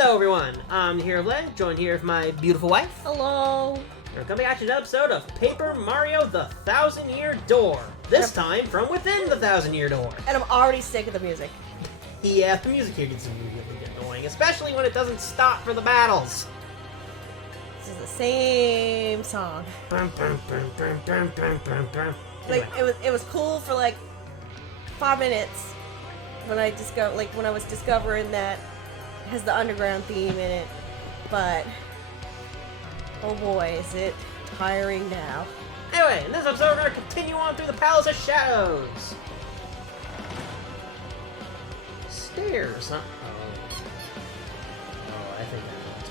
Hello everyone, I'm Herooflead, joined here with my beautiful wife. Hello. We're coming at you an episode of Paper Mario the Thousand-Year Door. This time from within the Thousand-Year Door. And I'm already sick of the music. Yeah, the music here gets really annoying, especially when it doesn't stop for the battles. This is the same song. Like it was cool for like 5 minutes when I was discovering that it has the underground theme in it, but oh boy, is it tiring now. Anyway, in this episode, we're going to continue on through the Palace of Shadows. Stairs, huh? Oh, I think I know what's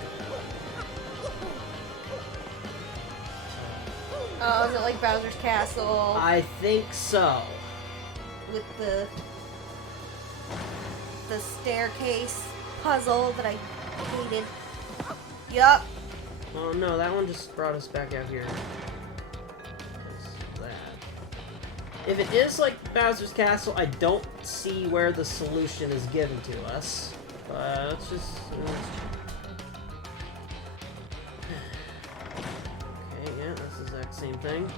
going on. Oh, is it like Bowser's Castle? I think so. With the staircase puzzle that I hated. Yup. Oh no, that one just brought us back out here. If it is like Bowser's Castle, I don't see where the solution is given to us. But let's just... Okay, yeah, that's the exact same thing.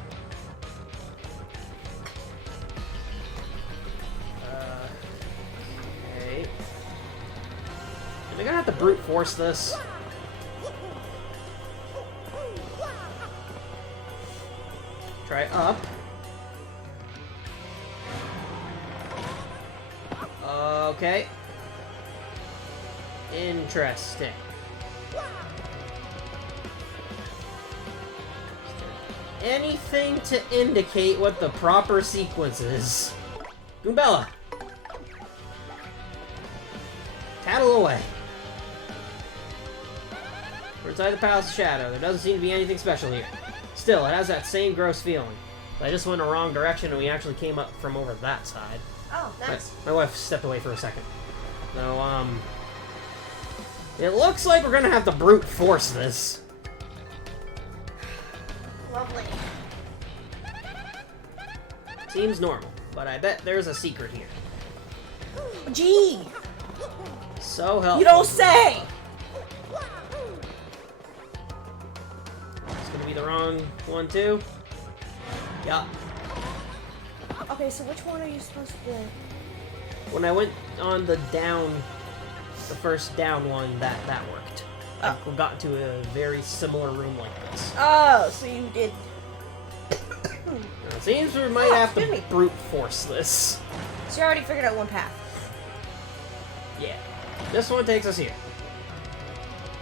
Okay. Am I gonna have to brute force this? Try up. Okay. Interesting. Anything to indicate what the proper sequence is? Goombella! Tattle away. We're inside the Palace of Shadow. There doesn't seem to be anything special here. Still, it has that same gross feeling. I just went the wrong direction and we actually came up from over that side. Oh, nice. My wife stepped away for a second. So, it looks like we're gonna have to brute force this. Lovely. Seems normal, but I bet there's a secret here. Gee! So helpful. You don't say! It's gonna be the wrong one, too. Yup. Okay, so which one are you supposed to do? When I went on the first down one, that worked. Oh. I got into a very similar room like this. Oh, so you did... It seems we might have to brute force this. So you already figured out one path. Yeah. This one takes us here.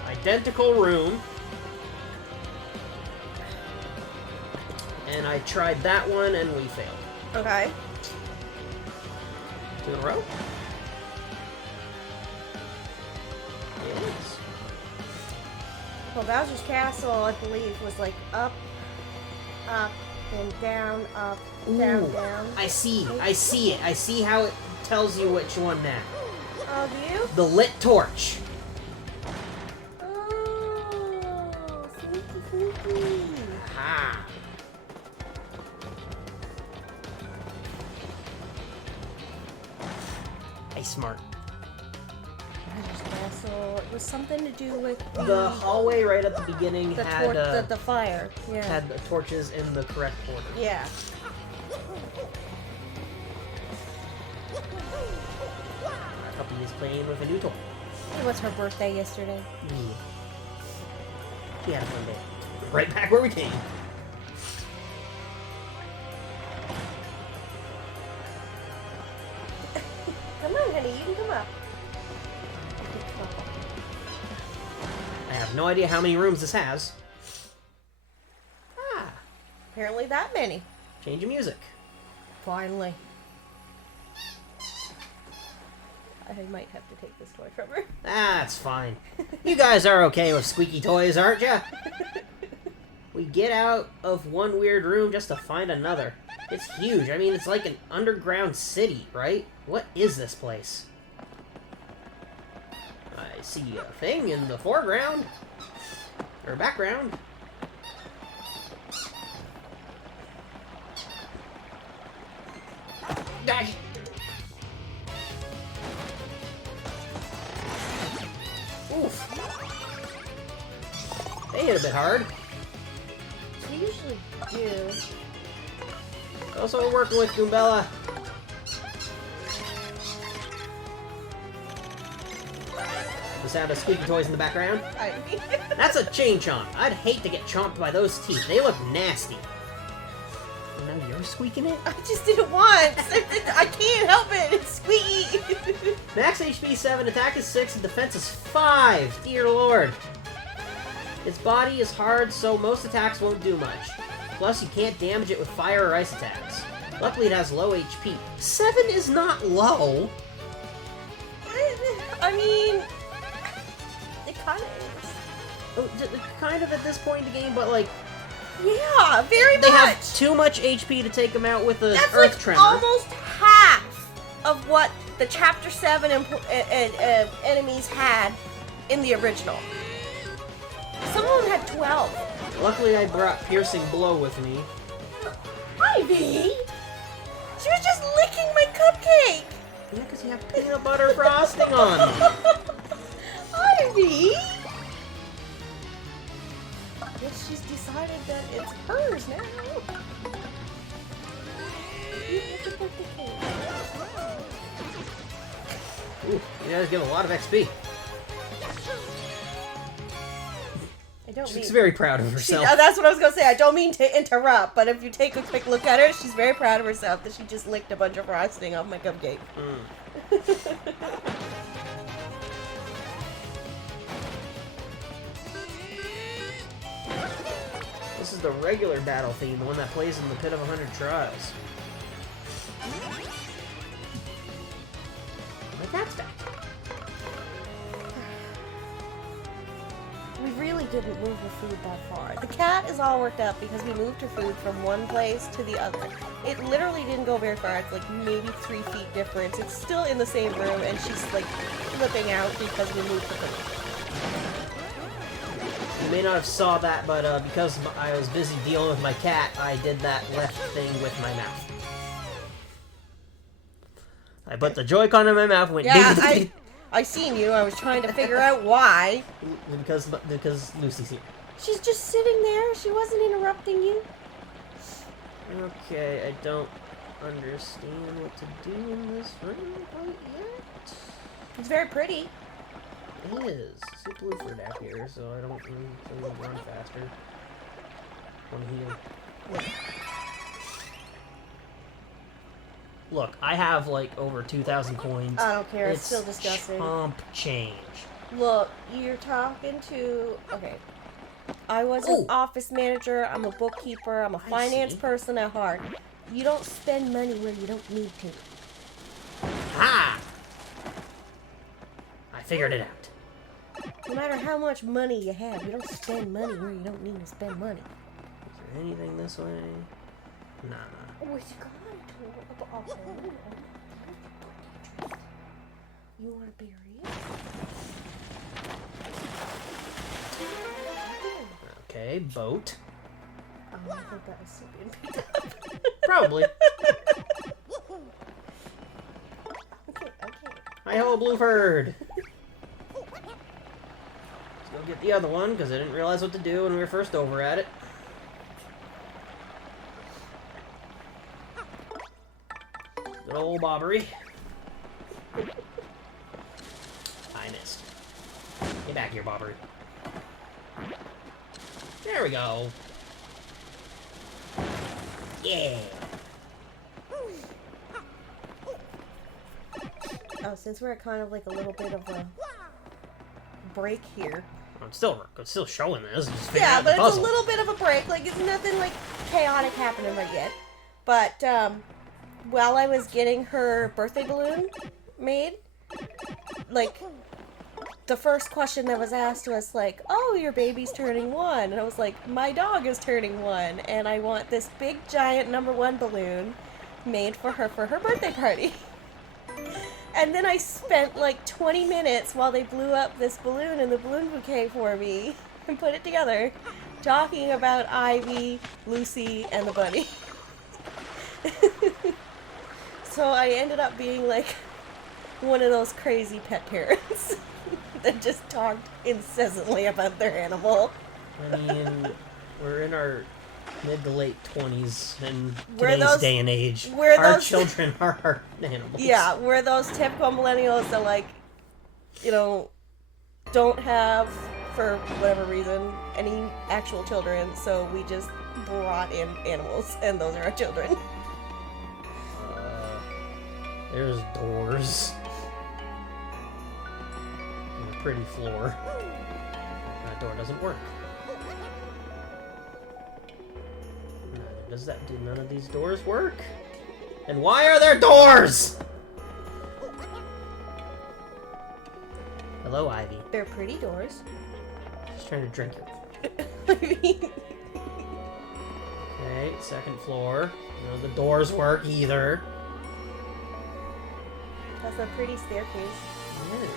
Identical room. And I tried that one and we failed. Okay. 2 in a row? Yes. Well, Bowser's Castle, I believe, was like up, then down, up, down, Ooh, down. I see it. I see how it tells you which one now. Oh, do you? The lit torch. Oh, sneaky. Ha. Hey, smart. Bowser's Castle, it was something to do with The hallway right at the beginning had the fire. Yeah. had the torches in the correct order. Yeah. Our puppy is playing with a new toy. It was her birthday yesterday. She had a fun day. Right back where we came. Come on, honey, you can come up. I have no idea how many rooms this has. Ah, Apparently that many. change of music. Finally. I might have to take this toy from her. That's fine. You guys are okay with squeaky toys, aren't ya? We get out of one weird room just to find another. It's huge. I mean, it's like an underground city, right? What is this place? I see a thing in the foreground. Or background. Dash! Oof. They hit a bit hard. They usually do. Also, we're working with Goombella. The sound of squeaky toys in the background. That's a chain chomp. I'd hate to get chomped by those teeth. They look nasty. And now you're squeaking it? I just did it once. I can't help it. It's squeaky. Max HP 7, attack is 6, and defense is 5. Dear lord. Its body is hard, so most attacks won't do much. Plus, you can't damage it with fire or ice attacks. Luckily, it has low HP. 7 is not low. I mean, it kind of is. Oh, kind of at this point in the game, but like... Yeah, very They much. have too much HP to take them out with an That's Earth like Tremor. almost half of what the Chapter 7 enemies had in the original. Some of them had 12. Luckily, I brought Piercing Blow with me. Ivy! She was just licking my cupcake! Yeah, because you have peanut butter frosting on them. Ivy! I guess she's decided that it's hers now. You have the birthday cake. Ooh, you guys give a lot of XP. I don't mean... She's very proud of herself. That's what I was going to say. I don't mean to interrupt, but if you take a quick look at her, she's very proud of herself that she just licked a bunch of frosting off my cupcake. This is the regular battle theme, the one that plays in the Pit of 100 Tries. My cat's back. We really didn't move her food that far. The cat is all worked up because we moved her food from one place to the other. It literally didn't go very far. It's like maybe 3 feet difference. It's still in the same room, and she's like flipping out because we moved her food. You may not have saw that, but because I was busy dealing with my cat, I did that left thing with my mouth. I put the Joy-Con in my mouth, went Yeah, ding, ding, ding. I seen you. I was trying to figure out why. Because Lucy's here. She's just sitting there. She wasn't interrupting you. Okay, I don't understand what to do in this room quite yet. It's very pretty. It is. See Blueford out here, so I don't really run faster. Want to heal. Look, I have like over 2,000 coins. I don't care. It's still disgusting. Chomp change. Look, you're talking to... Okay. I was an office manager. I'm a bookkeeper. I'm a finance person at heart. You don't spend money where you don't need to. Ha! I figured it out. No matter how much money you have, you don't spend money where you don't need to spend money. Is there anything this way? Nah. Oh, it's gone. You want to bury it? Okay, boat. Oh, I think that was still being picked up. Probably. Okay. Hi-ho, Blueford! Let's go get the other one, because I didn't realize what to do when we were first over at it. Good old Bobbery. I missed. Get back here, Bobbery. There we go. Yeah. Oh, since we're at kind of like a little bit of a break here. I'm still showing this. Just Yeah, but it's puzzle. a little bit of a break. Like, it's nothing like chaotic happening right yet. But while I was getting her birthday balloon made, like, the first question that was asked was like, oh, your baby's turning 1. And I was like, my dog is turning 1. And I want this big, giant #1 balloon made for her birthday party. And then I spent like 20 minutes while they blew up this balloon in the balloon bouquet for me and put it together, talking about Ivy, Lucy, and the bunny. So I ended up being like one of those crazy pet parents that just talked incessantly about their animal. I mean, we're in our mid to late 20s in We're today's those- day and age. we're Our those- children are our animals. Yeah, we're those typical millennials that, like, you know, don't have, for whatever reason, any actual children, so we just brought in animals, and those are our children. There's doors. And a pretty floor. That door doesn't work. Do none of these doors work? And why are there doors? Hello, Ivy. They're pretty doors. Just trying to drink it. Okay, Okay, second floor. None of the doors work either. that's a pretty staircase. It is.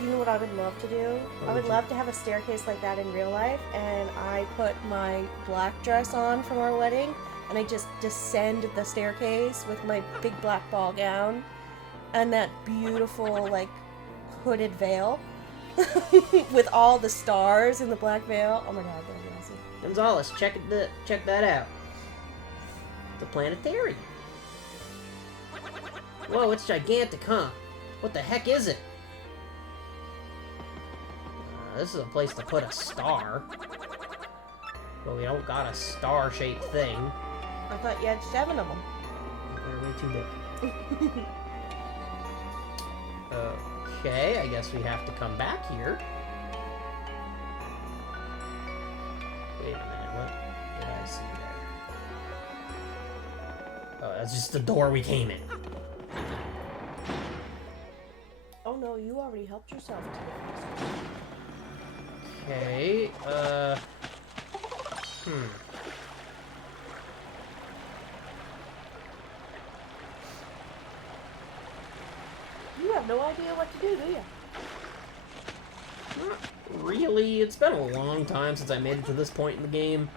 You know what I would love to do? I would love to have a staircase like that in real life, and I put my black dress on from our wedding, and I just descend the staircase with my big black ball gown, and that beautiful, like, hooded veil, with all the stars in the black veil. Oh my god, that'd be awesome. Gonzalez, check that out. The planetarium. Whoa, it's gigantic, huh? What the heck is it? This is a place to put a star. But we don't got a star-shaped thing. I thought you had 7 of them. They're way too big. Okay, I guess we have to come back here. Wait a minute, what did I see there? Oh, that's just the door we came in. Oh no, you already helped yourself to it. Okay, You have no idea what to do you? Not really. It's been a long time since I made it to this point in the game.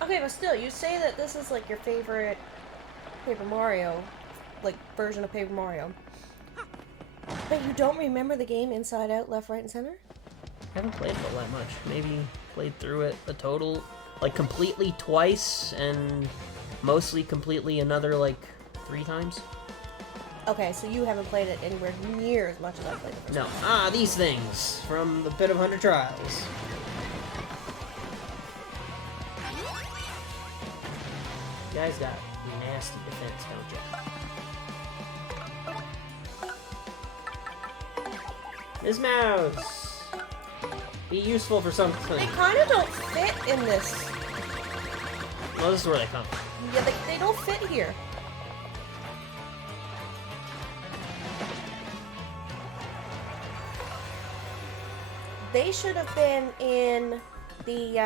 Okay, but still, you say that this is like your favorite Paper Mario, like version of Paper Mario. But you don't remember the game inside out, left, right, and center? I haven't played it all that much. Maybe played through it a total, like, completely twice, and mostly completely another, like, 3 times. Okay, so you haven't played it anywhere near as much as I played it. No. Ah, these things from the Pit of 100 Trials. You guys got nasty defense, don't you? Ms. Mouse! Be useful for something. They kind of don't fit in this. Well, this is where they come. Yeah, they don't fit here. They should have been in the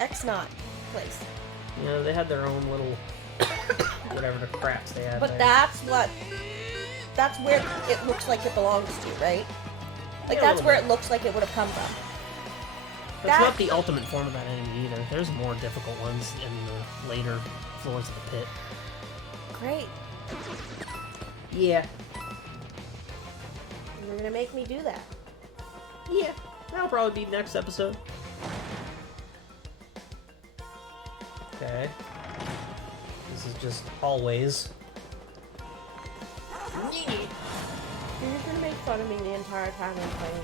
X-Knot place. You know, they had their own little whatever the craps they had But there. that's where it looks like it belongs to, right? Like, Yeah, a that's little where bit. it looks like it would have come from. That's that- not the ultimate form of that enemy either. There's more difficult ones in the later floors of the pit. Great. Yeah. You're gonna make me do that. Yeah. That'll probably be next episode. Okay. This is just hallways. You're just gonna make fun of me the entire time I'm playing it.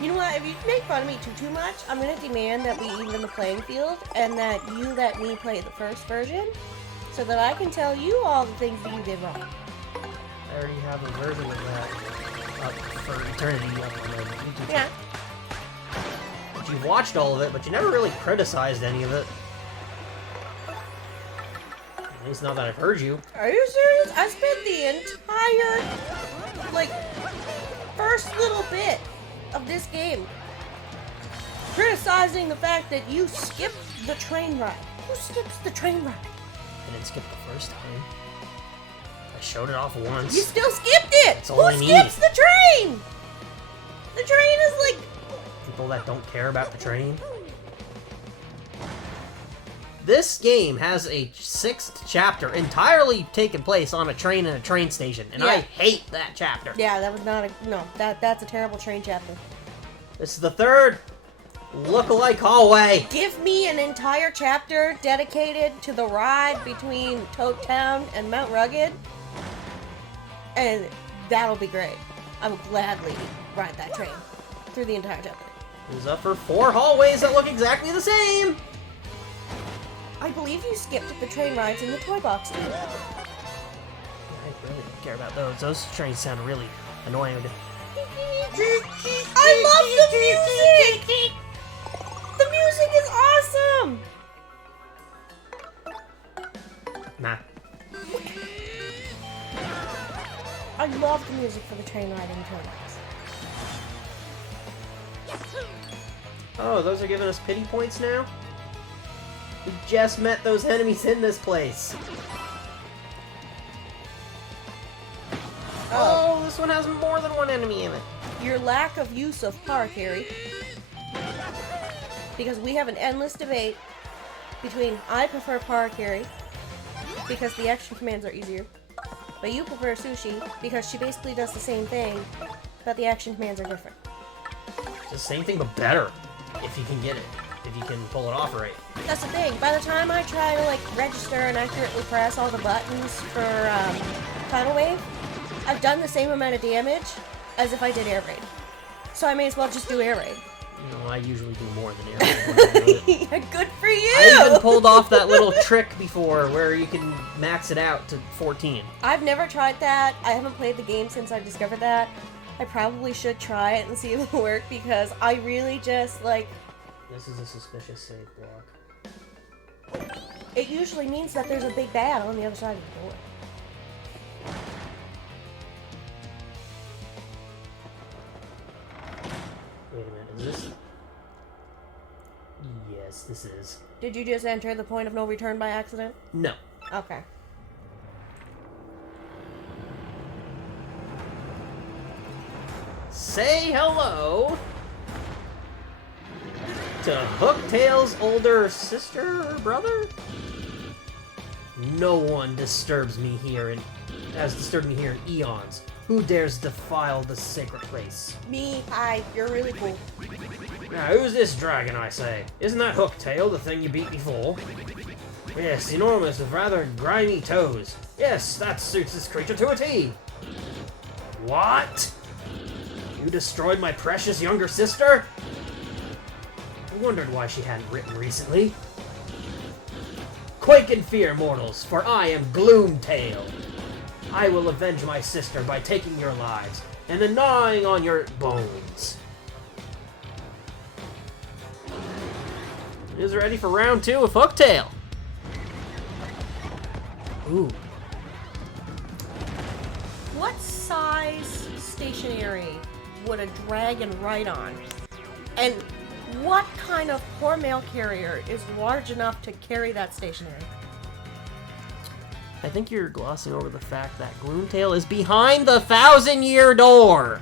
You know what? If you make fun of me too much, I'm gonna demand that we even the playing field and that you let me play the first version so that I can tell you all the things that you did wrong. I already have a version of that up for eternity up on the YouTube channel. Yeah. But you've watched all of it, but you never really criticized any of it. At least not that I've heard you. Are you serious? I spent the entire, like, first little bit of this game criticizing the fact that you skipped the train ride. Who skips the train ride? I didn't skip the first time. I showed it off once. You still skipped it! That's all Who I need. skips the train? The train is like... People that don't care about the train. This game has a 6th chapter entirely taking place on a train in a train station, and I hate that chapter. Yeah, that was not a... No, that's a terrible train chapter. This is the 3rd look-alike hallway. Give me an entire chapter dedicated to the ride between Toad Town and Mount Rugged, and that'll be great. I will gladly ride that train through the entire chapter. Who's up for 4 hallways that look exactly the same? I believe you skipped the train rides in the toy box, too. I really don't care about those. Those trains sound really annoying. I love the music! The music is awesome! Nah. I love the music for the train ride in the toy box. Oh, those are giving us pity points now? We just met those enemies in this place. Oh, this one has more than one enemy in it. Your lack of use of power carry, because we have an endless debate between I prefer power carry because the action commands are easier, but you prefer Sushi because she basically does the same thing, but the action commands are different. It's the same thing but better, if you can get it, if you can pull it off right. That's the thing. By the time I try to register and accurately press all the buttons for Tidal Wave, I've done the same amount of damage as if I did Air Raid. So I may as well just do Air Raid. You know, I usually do more than Air Raid. Yeah, good for you! I even pulled off that little trick before where you can max it out to 14. I've never tried that. I haven't played the game since I discovered that. I probably should try it and see if it'll work because I really just, This is a suspicious save block. It usually means that there's a big bad on the other side of the door. Wait a minute, is this... Yes, this is. Did you just enter the point of no return by accident? No. Okay. Say hello to Hooktail's older sister or brother? No one disturbs me here has disturbed me here in eons. Who dares defile the sacred place? Me, hi, you're really cool. Now, who's this dragon, I say? Isn't that Hooktail, the thing you beat before? Yes, enormous with rather grimy toes. Yes, that suits this creature to a T. What? You destroyed my precious younger sister? I wondered why she hadn't written recently. Quake in fear, mortals, for I am Gloomtail. I will avenge my sister by taking your lives and then gnawing on your bones. Is ready for round 2 of Hooktail. Ooh. What size stationery would a dragon ride on? And what kind of poor mail carrier is large enough to carry that stationery? I think you're glossing over the fact that Gloomtail is behind the 1,000-year door,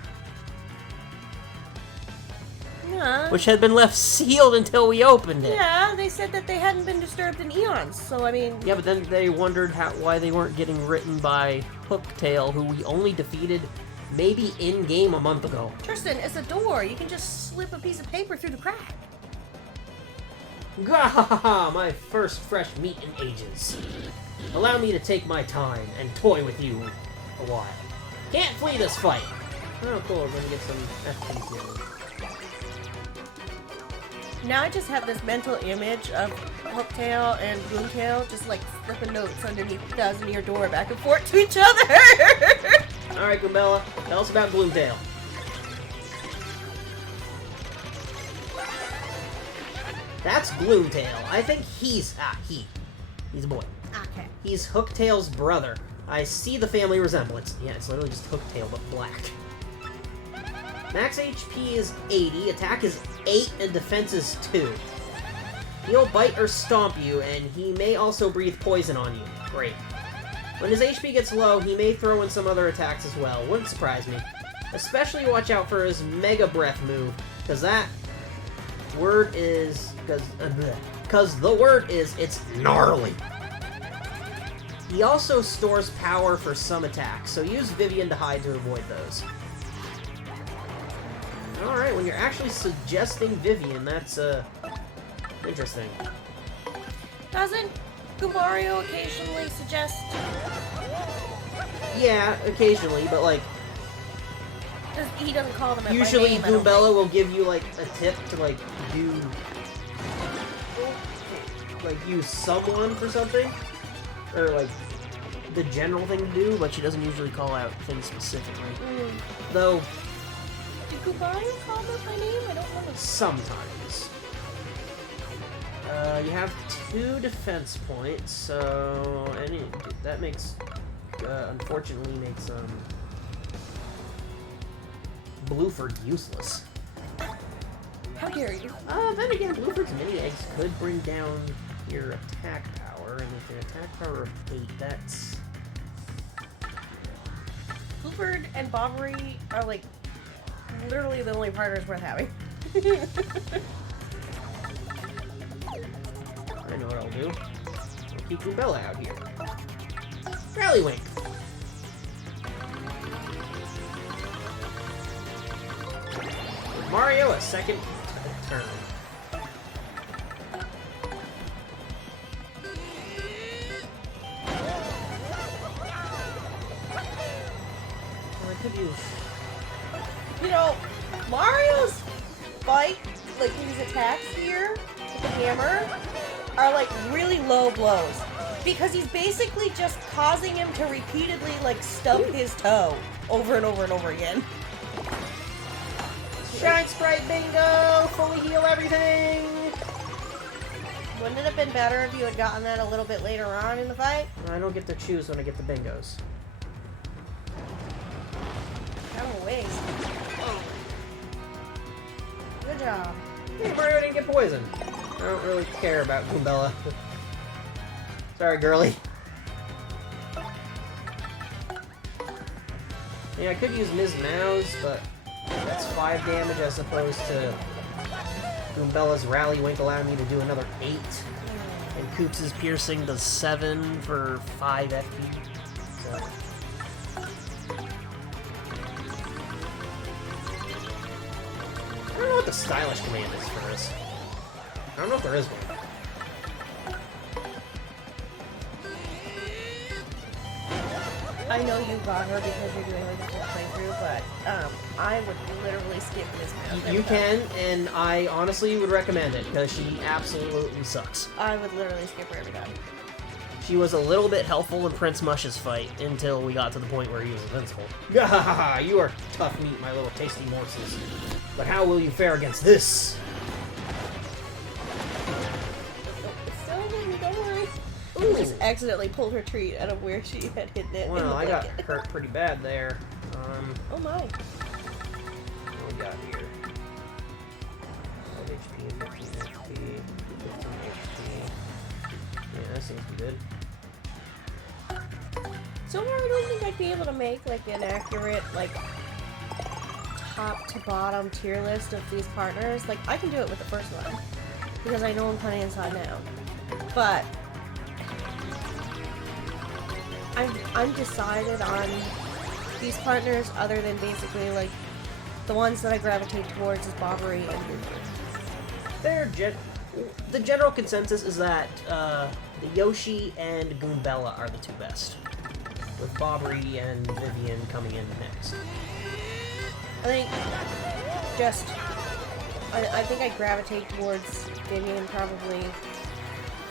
Yeah. which had been left sealed until we opened it. Yeah, they said that they hadn't been disturbed in eons, so I mean... Yeah, but then they wondered why they weren't getting written by Hooktail, who we only defeated maybe in-game a month ago. Tristan, it's a door. You can just slip a piece of paper through the crack. Gah! My first fresh meat in ages. Allow me to take my time and toy with you a while. Can't flee this fight. Oh, cool. We're gonna get some FPs here. Now I just have this mental image of Hooktail and Gloomtail just flipping notes underneath the 1,000-year door back and forth to each other. Alright, Goombella, tell us about Gloomtail. That's Gloomtail. I think he's a boy. Okay. He's Hooktail's brother. I see the family resemblance. Yeah, it's literally just Hooktail, but black. Max HP is 80, attack is 8, and defense is 2. He'll bite or stomp you, and he may also breathe poison on you. Great. When his HP gets low, he may throw in some other attacks as well. Wouldn't surprise me. Especially watch out for his Mega Breath move, because that word is... because the word is, it's gnarly. He also stores power for some attacks, so use Vivian to hide to avoid those. Alright, when you're actually suggesting Vivian, that's, interesting. Doesn't Mario occasionally suggest... Yeah, occasionally, but, like... He doesn't call them at usually by name, Goombella will give you, like, a tip to, like, do... like, use someone for something. Or, like, the general thing to do, but she doesn't usually call out things specifically. Though... Did Mario call them by name? I don't remember. Sometimes. You have 2 defense points, so... that makes... unfortunately makes, Blueford useless. How dare you? Then again, Blueford's mini eggs could bring down your attack power, and if your attack power of 8, that's... Blueford and Bobbery are, like, literally the only partners worth having. I know what I'll do. I'll keep Goombella out here. Rally Wink! Give Mario a second turn. Or I could use... You know, Mario's fight, like his attacks here with the hammer, are like really low blows. Because he's basically just causing him to repeatedly like stub his toe over and over and over again. Shine Sprite Bingo! Fully heal everything! Wouldn't it have been better if you had gotten that a little bit later on in the fight? I don't get to choose when I get the bingos. Kind of a waste. Good job. Hey, Mario didn't get poisoned. I don't really care about Goombella. Sorry, girly. Yeah, I could use Ms. Mouse, but that's 5 damage as opposed to Goombella's Rally Wink allowing me to do another 8. And Koops' Piercing does 7 for 5 FP. So. I don't know what the stylish command is for this. I don't know if there is one. I know you got her because you're doing like a full playthrough, but I would literally skip Ms. Mouse. You can, and I honestly would recommend it, because she absolutely sucks. I would literally skip her every time. She was a little bit helpful in Prince Mush's fight, until we got to the point where he was invincible. Gahaha! You are tough meat, my little tasty morsels. But how will you fare against this? It's still hidden, don't worry. Ooh. Just accidentally pulled her treat out of where she had hidden it. Well, I got hurt pretty bad there. Oh my. What we got here? 5 HP and 15 HP. 15 HP. Yeah, that seems good. So I don't think I'd be able to make like an accurate, like, top to bottom tier list of these partners. Like, I can do it with the first one, because I know I'm playing inside now. But I'm decided on these partners other than basically like the ones that I gravitate towards is Bobbery and Blueford. The general consensus is that the Yoshi and Goombella are the 2 best, with Bobbery and Vivian coming in next. I think I gravitate towards Vivian probably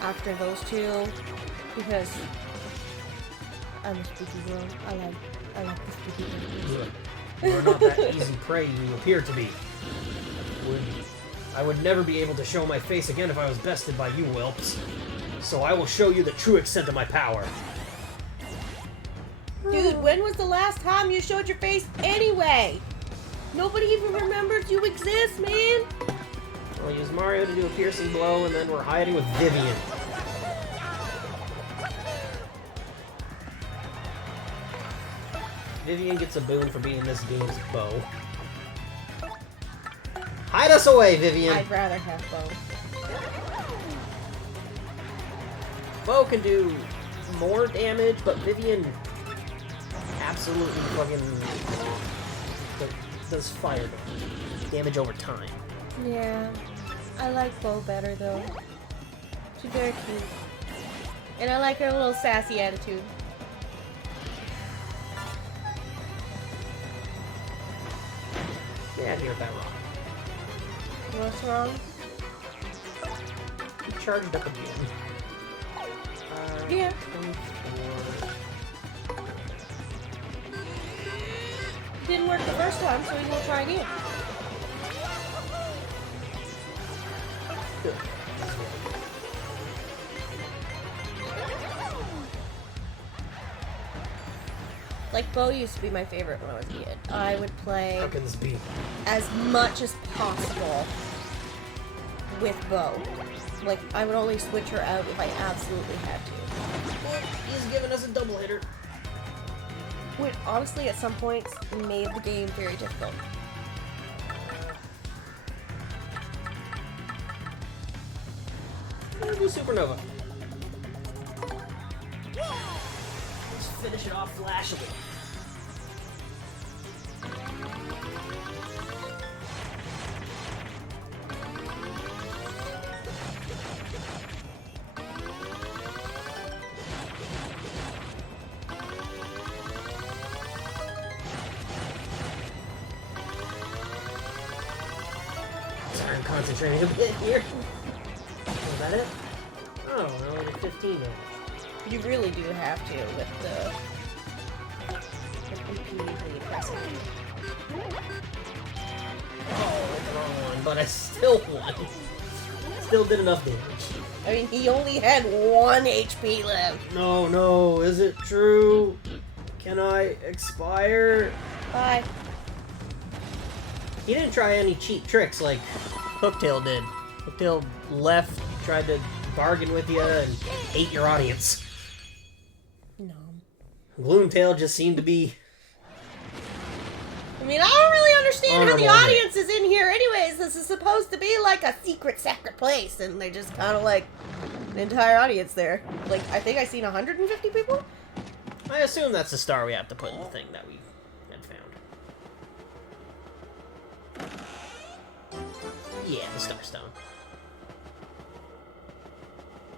after those 2, because I'm a spooky girl. I like the spooky girl. You are not that easy prey you appear to be. I would never be able to show my face again if I was bested by you whelps. So I will show you the true extent of my power. Dude, when was the last time you showed your face anyway? Nobody even remembers you exist, man! I'll use Mario to do a piercing blow, and then we're hiding with Vivian. Vivian gets a boon for being this game's bow. Hide us away, Vivian! I'd rather have both. Bo can do more damage, but Vivian absolutely fucking does fire damage over time. Yeah, I like Bo better though. She's very cute. And I like her little sassy attitude. Get out of here with that rock. What's wrong? He charged up again. Yeah. 24. Didn't work the first time, so we will try again. Good. Like, Bo used to be my favorite when I was a kid. I would play How can this be? as much as possible with Bo. Like, I would only switch her out if I absolutely had to. He's giving us a double hitter. Which, honestly, at some points, made the game very difficult. I'm gonna do Supernova. Let's finish it off flashily. Sorry, I'm concentrating a bit here. Is that it? Oh, I only did 15 damage. You really do have to with the repeatedly pressing. Oh, the wrong one, but I still won. Still did enough damage. I mean, he only had 1 HP left. No, is it true? Can I expire? Bye. He didn't try any cheap tricks like Hooktail did. Hooktail left, tried to bargain with you, and ate your audience. No. Gloomtail just seemed to be... I mean, I don't really understand how the Honorable audience is in here anyways. This is supposed to be like a secret place, and they just kind of like the entire audience there. Like, I think I seen 150 people? I assume that's the star we have to put in the thing that we had found. Yeah, the Star Stone.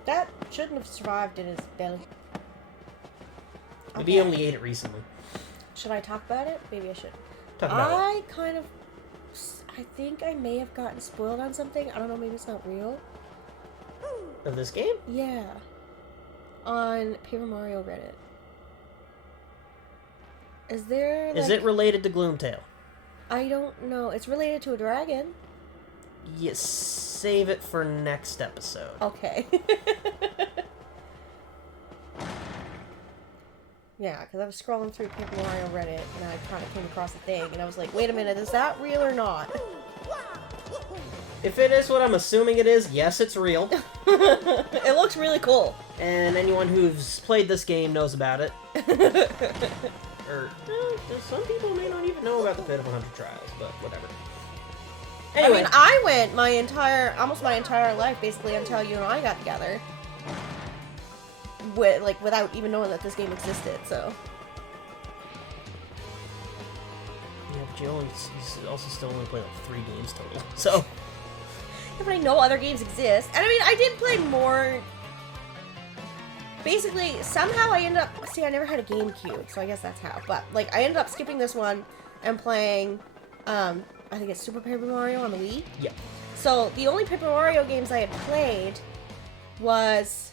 That shouldn't have survived in his belly. Maybe he only ate it recently. Should I talk about it? Maybe I should. Talk about it. I think I may have gotten spoiled on something. I don't know, maybe it's not real. Of this game? Yeah. On Paper Mario Reddit. Is there, like... Is it related to Gloomtail? I don't know. It's related to a dragon. Yes, save it for next episode. Okay. Yeah, because I was scrolling through Paper Mario Reddit, and I kind of came across a thing, and I was like, wait a minute, is that real or not? If it is what I'm assuming it is, yes, it's real. It looks really cool. And anyone who's played this game knows about it. Or, some people may not even know about the Pit of 100 Trials, but whatever. Anyway. I mean, I went almost my entire life, basically, until you and I got together. Without even knowing that this game existed, so. Yeah, but you also still only play like 3 games total, so. Yeah, but I know other games exist. And I mean, I did play more. Basically, somehow I ended up. See, I never had a GameCube, so I guess that's how. But, like, I ended up skipping this one and playing, I think it's Super Paper Mario on the Wii. Yeah. So, the only Paper Mario games I had played was.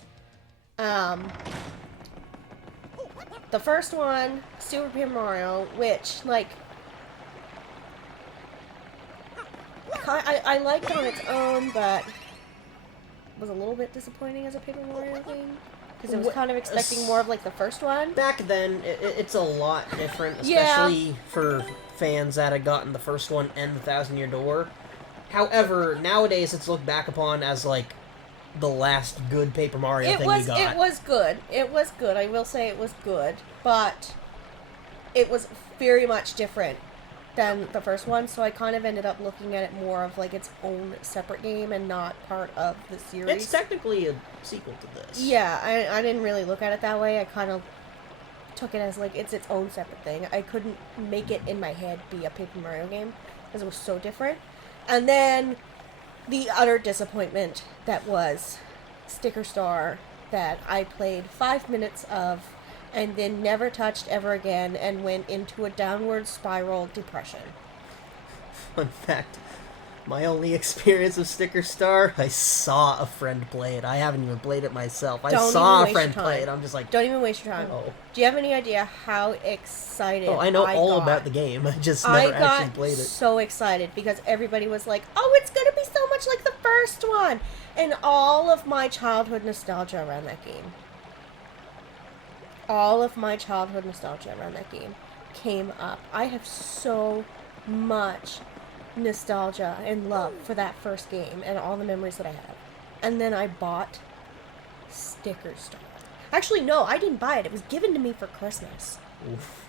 The first one, Super Paper Mario, which, like, I liked on its own, but was a little bit disappointing as a Paper Mario game. Because I was kind of expecting more of, like, the first one. Back then, it's a lot different, especially for fans that had gotten the first one and the Thousand Year Door. However, nowadays it's looked back upon as, like, the last good Paper Mario thing we got. It was good. It was good. I will say it was good. But it was very much different than the first one, so I kind of ended up looking at it more of like its own separate game and not part of the series. It's technically a sequel to this. Yeah, I didn't really look at it that way. I kind of took it as like it's its own separate thing. I couldn't make it in my head be a Paper Mario game because it was so different. And then the utter disappointment that was Sticker Star, that I played 5 minutes of and then never touched ever again and went into a downward spiral depression. Fun fact, my only experience of Sticker Star, I saw a friend play it. I haven't even played it myself. I saw a friend play it. I'm just like... Don't even waste your time. Oh. Do you have any idea how excited I know all about the game. I just never actually played it. I got so excited because everybody was like, oh, it's going to be so much like the first one. And all of my childhood nostalgia around that game. All of my childhood nostalgia around that game came up. I have so much nostalgia and love for that first game and all the memories that I have. And then I bought Sticker Star. Actually, no, I didn't buy it. It was given to me for Christmas. Oof.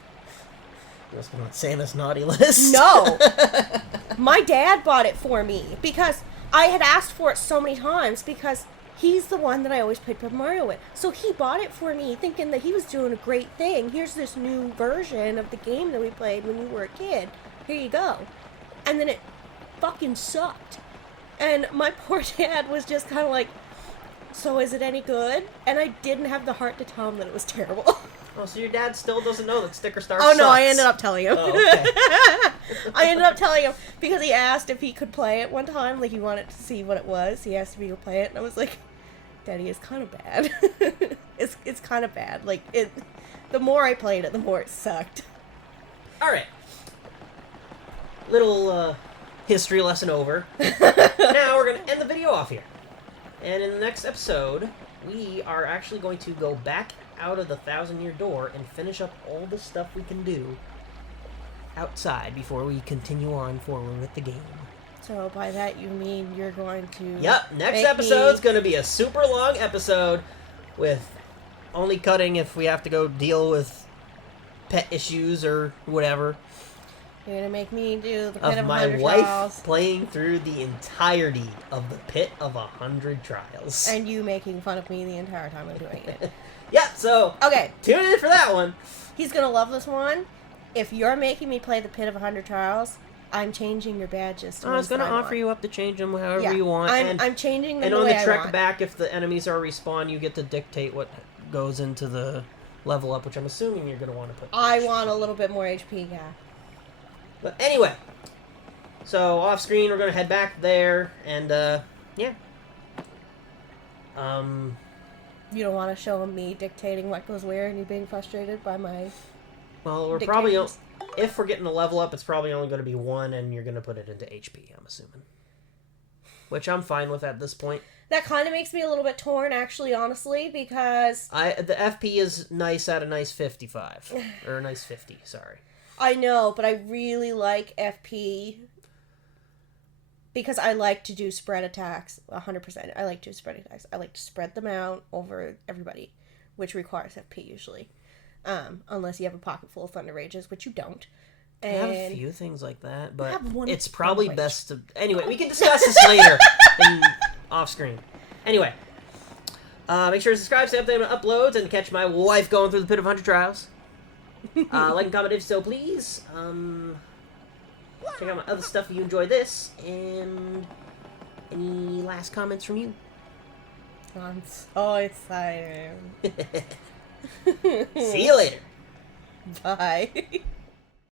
Must be on Santa's naughty list. No! My dad bought it for me because I had asked for it so many times because he's the one that I always played Paper Mario with. So he bought it for me thinking that he was doing a great thing. Here's this new version of the game that we played when you were a kid. Here you go. And then it fucking sucked. And my poor dad was just kind of like, so is it any good? And I didn't have the heart to tell him that it was terrible. Oh, so your dad still doesn't know that Sticker Star sucks. Oh, no, I ended up telling him. Oh, okay. I ended up telling him because he asked if he could play it one time. Like, he wanted to see what it was. He asked if he could play it. And I was like, Daddy, it's kind of bad. it's kind of bad. Like, the more I played it, the more it sucked. All right. Little history lesson over. Now we're going to end the video off here. And in the next episode, we are actually going to go back out of the 1,000-year door and finish up all the stuff we can do outside before we continue on forward with the game. So by that you mean you're going to... Yep, next episode's going to be a super long episode with only cutting if we have to go deal with pet issues or whatever. You're going to make me do the Pit Of of my 100 wife Trials. playing through the entirety of the Pit of 100 Trials. And you making fun of me the entire time I'm doing it. Yeah, so Okay. tune in for that one. He's going to love this one. If you're making me play the Pit of 100 Trials, I'm changing your badges. I was going to offer you up to change them however you want. I'm changing them and the on way the I trek want. back, if the enemies are respawn, you get to dictate what goes into the level up, which I'm assuming you're going to want to put. I want a little bit more HP, yeah. But anyway, so off screen, we're going to head back there, and yeah. You don't want to show me dictating what goes where and you being frustrated by my... Well, we're probably... If we're getting a level up, it's probably only going to be 1, and you're going to put it into HP, I'm assuming. Which I'm fine with at this point. That kind of makes me a little bit torn, actually, honestly, because... The FP is nice at a nice 55. Or a nice 50, sorry. I know, but I really like FP because I like to do spread attacks 100%. I like to do spread attacks. I like to spread them out over everybody, which requires FP usually. Unless you have a pocket full of Thunder Rages, which you don't. And I have a few things like that, but it's Thunder probably Rage. best to... Anyway, we can discuss this later off screen. Anyway, make sure to subscribe, stay updated on uploads, and catch my wife going through the Pit of 100 Trials. Like and comment if so, please. Check out my other stuff if you enjoy this. And any last comments from you? I'm so excited. See you later. Bye.